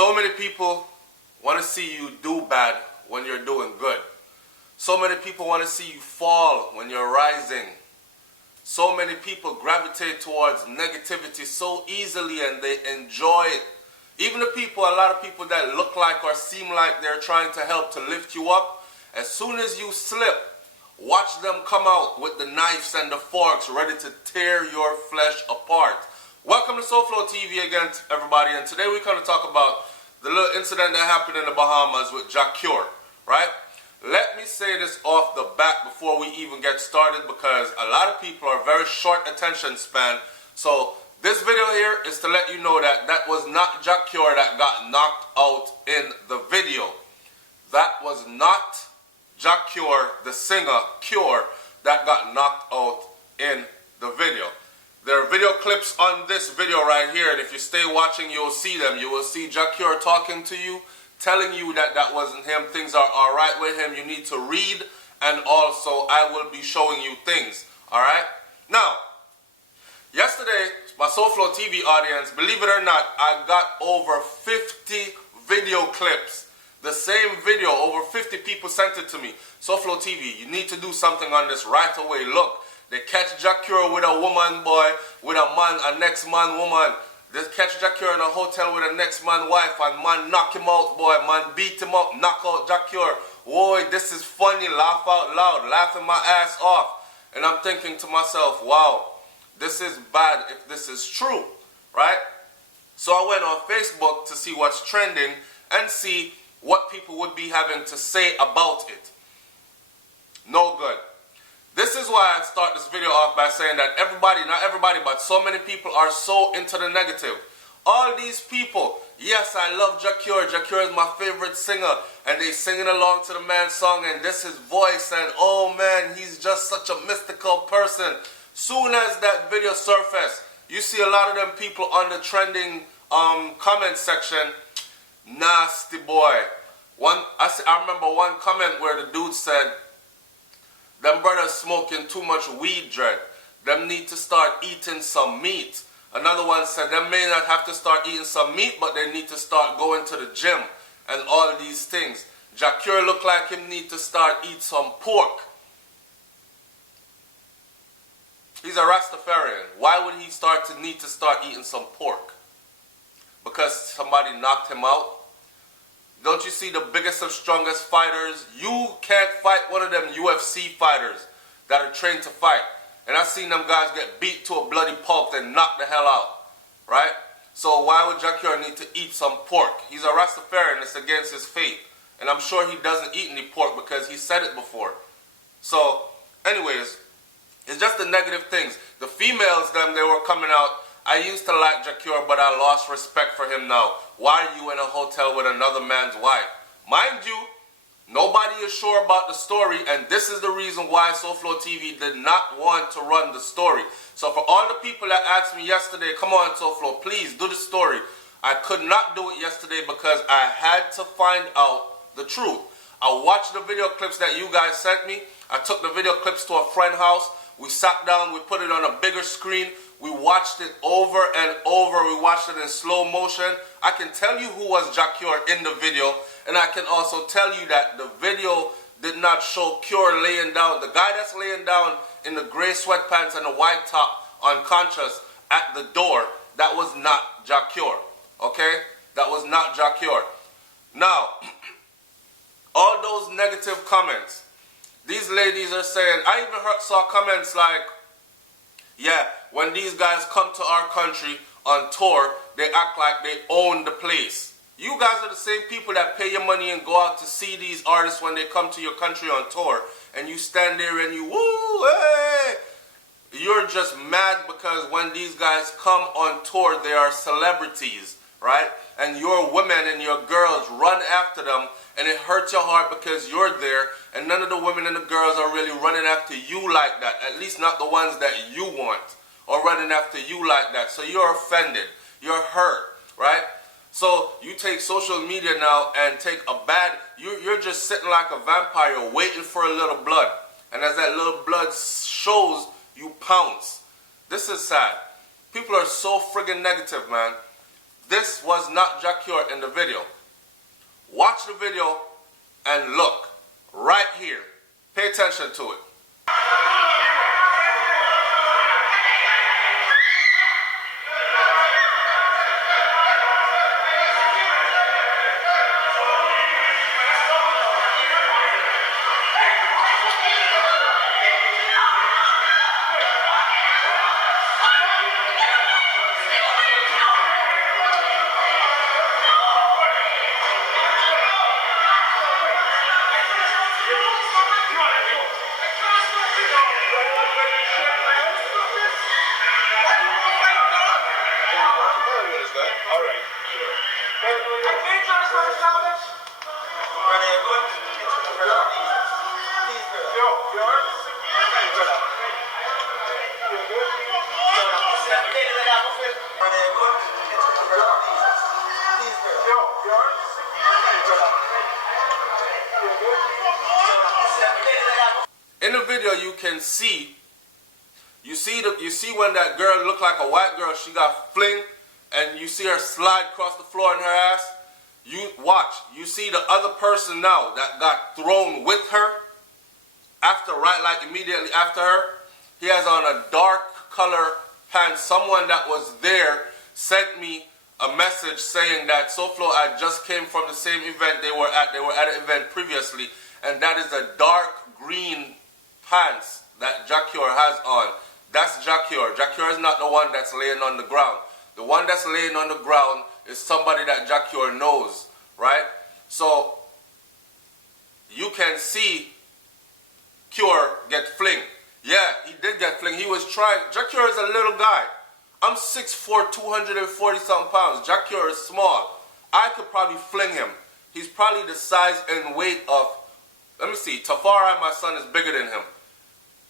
So many people want to see you do bad when you're doing good. So many people want to see you fall when you're rising. So many people gravitate towards negativity so easily and they enjoy it. Even the people, a lot of people that look like or seem like they're trying to help to lift you up, as soon as you slip, watch them come out with the knives and the forks ready to tear your flesh apart. Welcome to Souflotv again, everybody, and today we're going to talk about the little incident that happened in the Bahamas with Jacure, right? Let me say this off the bat before we even get started, because a lot of people are very short attention span. So this video here is to let you know that that was not Jacure that got knocked out in the video. That was not Jacure, the singer Cure, that got knocked out in the video. There are video clips on this video right here, and if you stay watching, you'll see them. You will see Jacure talking to you, telling you that that wasn't him, things are alright with him, you need to read, and also I will be showing you things, alright? Now, yesterday, my Souflotv audience, believe it or not, I got over 50 video clips. The same video, over 50 people sent it to me. Souflotv, you need to do something on this right away. Look, they catch Jacure with a woman, boy, with a man, a next man, woman. They catch Jacure in a hotel with a next man, wife, and man knock him out, boy. Man beat him up, knock out Jacure. Boy, this is funny, laugh out loud, laughing my ass off. And I'm thinking to myself, wow, this is bad if this is true, right? So I went on Facebook to see what's trending and see what people would be having to say about it. No good. This is why I start this video off by saying that everybody, not everybody, but so many people are so into the negative. All these people, yes, I love Jacure. Jacure is my favorite singer. And they singing along to the man's song, and this is his voice, and oh man, he's just such a mystical person. Soon as that video surfaced, you see a lot of them people on the trending comment section, nasty boy. I remember one comment where the dude said, them brothers smoking too much weed, dread. Them need to start eating some meat. Another one said, them may not have to start eating some meat, but they need to start going to the gym and all these things. Jacure look like him need to start eat some pork. He's a Rastafarian. Why would he need to start eating some pork? Because somebody knocked him out? Don't you see the biggest of strongest fighters? You can't fight one of them UFC fighters that are trained to fight. And I've seen them guys get beat to a bloody pulp and knock the hell out. Right? So why would Jacure need to eat some pork? He's a Rastafarian. It's against his faith. And I'm sure he doesn't eat any pork because he said it before. So, anyways, it's just the negative things. The females, them, they were coming out. I used to like Jacure, but I lost respect for him now. Why are you in a hotel with another man's wife? Mind you, nobody is sure about the story, and this is the reason why Souflotv did not want to run the story. So for all the people that asked me yesterday, come on Souflo, please do the story. I could not do it yesterday because I had to find out the truth. I watched the video clips that you guys sent me. I took the video clips to a friend's house. We sat down, we put it on a bigger screen. We watched it over and over. We watched it in slow motion. I can tell you who was Jacure in the video, and I can also tell you that the video did not show Cure laying down. The guy that's laying down in the gray sweatpants and the white top unconscious at the door, that was not Jacure. Okay? That was not Jacure. Now, all those negative comments, these ladies are saying, I even saw comments like, yeah, when these guys come to our country on tour, they act like they own the place. You guys are the same people that pay your money and go out to see these artists when they come to your country on tour. And you stand there and you, woo, hey! You're just mad because when these guys come on tour, they are celebrities, right? And your women and your girls run after them, and it hurts your heart because you're there, and none of the women and the girls are really running after you like that, at least not the ones that you want, or running after you like that. So you're offended, you're hurt, right? So you take social media now and take a bad, you're just sitting like a vampire waiting for a little blood, and as that little blood shows, you pounce. This is sad. People are so friggin' negative, man. this was not Jacure in the video. Watch the video and look right here. Pay attention to it. In the video, you can see, you see when that girl looked like a white girl, she got fling, and you see her slide across the floor in her ass. You watch, you see the other person now that got thrown with her, after, right, like immediately after her. He has on a dark color pants. Someone that was there sent me a message saying that Souflotv, I just came from the same event they were at. They were at an event previously, and that is a dark green pants that Jacure has on. That's Jacure. Jacure is not the one that's laying on the ground. The one that's laying on the ground is somebody that Jacure knows, right? So you can see Cure get fling. Yeah, he did get fling. He was trying. Jacure is a little guy. I'm 6'4", 240 something pounds. Jacure is small. I could probably fling him. He's probably the size and weight of, let me see, Tafari, my son, is bigger than him.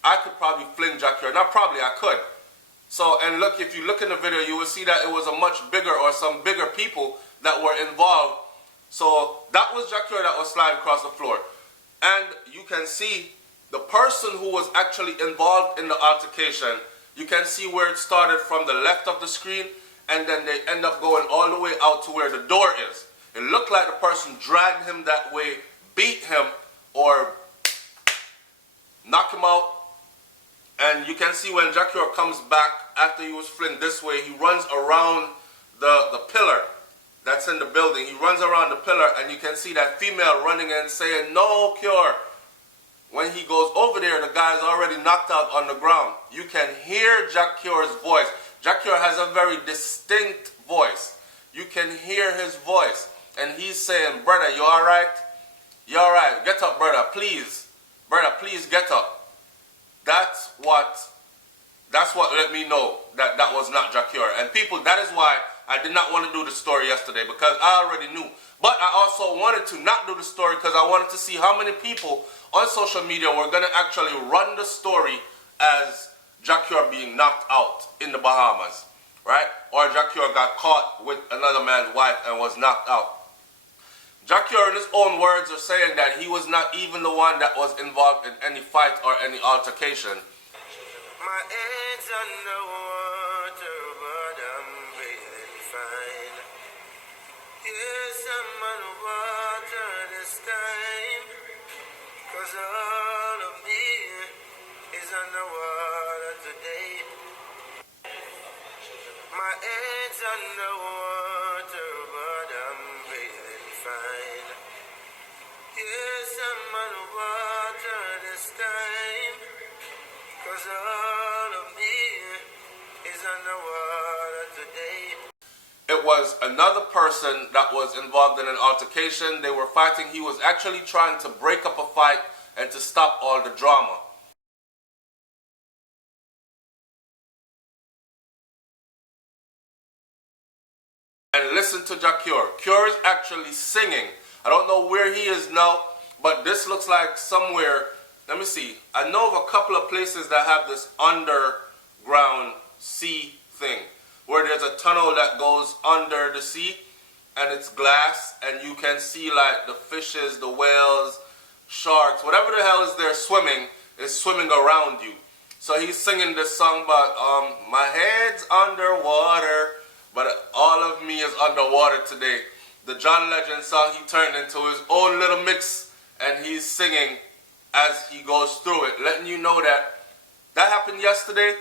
I could probably fling Jacure. Not probably, I could. So, and look, if you look in the video, you will see that it was a much bigger, or some bigger people that were involved. So that was Jacure that was sliding across the floor. And you can see the person who was actually involved in the altercation. You can see where it started from the left of the screen, and then they end up going all the way out to where the door is. It looked like the person dragged him that way, beat him, or knock him out. And you can see when Jacure comes back after he was flinged this way, he runs around the pillar that's in the building. He runs around the pillar, and you can see that female running and saying, "No, Cure." When he goes over there, the guy's already knocked out on the ground. You can hear Jacure's voice. Jacure has a very distinct voice. You can hear his voice. And he's saying, "Brother, you all right? You all right? Get up, brother, please. Brother, please get up." That's what let me know that that was not Jacure. And people, that is why I did not want to do the story yesterday, because I already knew. But I also wanted to not do the story because I wanted to see how many people on social media were going to actually run the story as Jacure being knocked out in the Bahamas, right? Or Jacure got caught with another man's wife and was knocked out. Jacure, in his own words, are saying that he was not even the one that was involved in any fight or any altercation. My head's underwater, but I'm breathing fine. Yes, I'm underwater this time, 'cause all of me is underwater today. My head's underwater, but I'm breathing fine. Yes, I'm underwater this time, 'cause all of me is underwater today. It was another person that was involved in an altercation. They were fighting. He was actually trying to break up a fight and to stop all the drama. And listen to Jacure. Cure is actually singing. I don't know where he is now, but this looks like somewhere. Let me see. I know of a couple of places that have this underground sea thing, where there's a tunnel that goes under the sea, and it's glass, and you can see like the fishes, the whales, sharks, whatever the hell is there swimming, is swimming around you. So he's singing this song about my head's underwater, but all of me is underwater today. The John Legend song, he turned into his own little mix, and he's singing as he goes through it, letting you know that happened yesterday.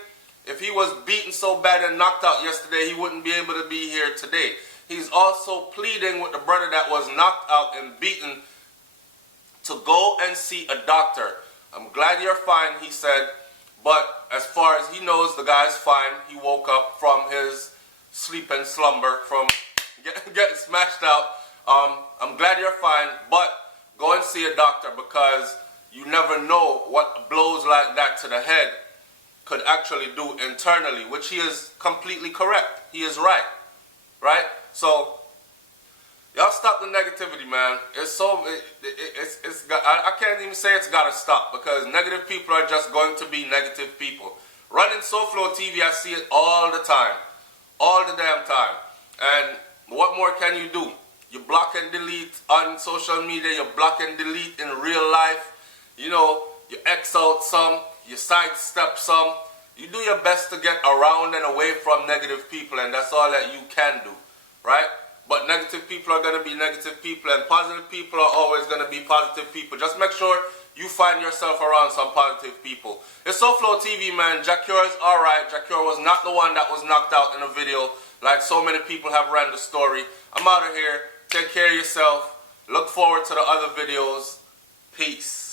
If he was beaten so bad and knocked out yesterday, he wouldn't be able to be here today. He's also pleading with the brother that was knocked out and beaten to go and see a doctor. I'm glad you're fine, he said, but as far as he knows, the guy's fine. He woke up from his sleep and slumber from getting smashed out. I'm glad you're fine, but go and see a doctor, because you never know what blows like that to the head could actually do internally, which he is completely correct. He is right. Right? So, y'all stop the negativity, man. It's so, I can't even say it's gotta stop, because negative people are just going to be negative people. Running Souflotv, I see it all the time. All the damn time. And what more can you do? You block and delete on social media, you block and delete in real life. You know, you X out some, you sidestep some. You do your best to get around and away from negative people, and that's all that you can do, right? But negative people are going to be negative people, and positive people are always going to be positive people. Just make sure you find yourself around some positive people. It's Souflotv, man. Jacure is alright. Jacure was not the one that was knocked out in a video, like so many people have ran the story. I'm out of here. Take care of yourself. Look forward to the other videos. Peace.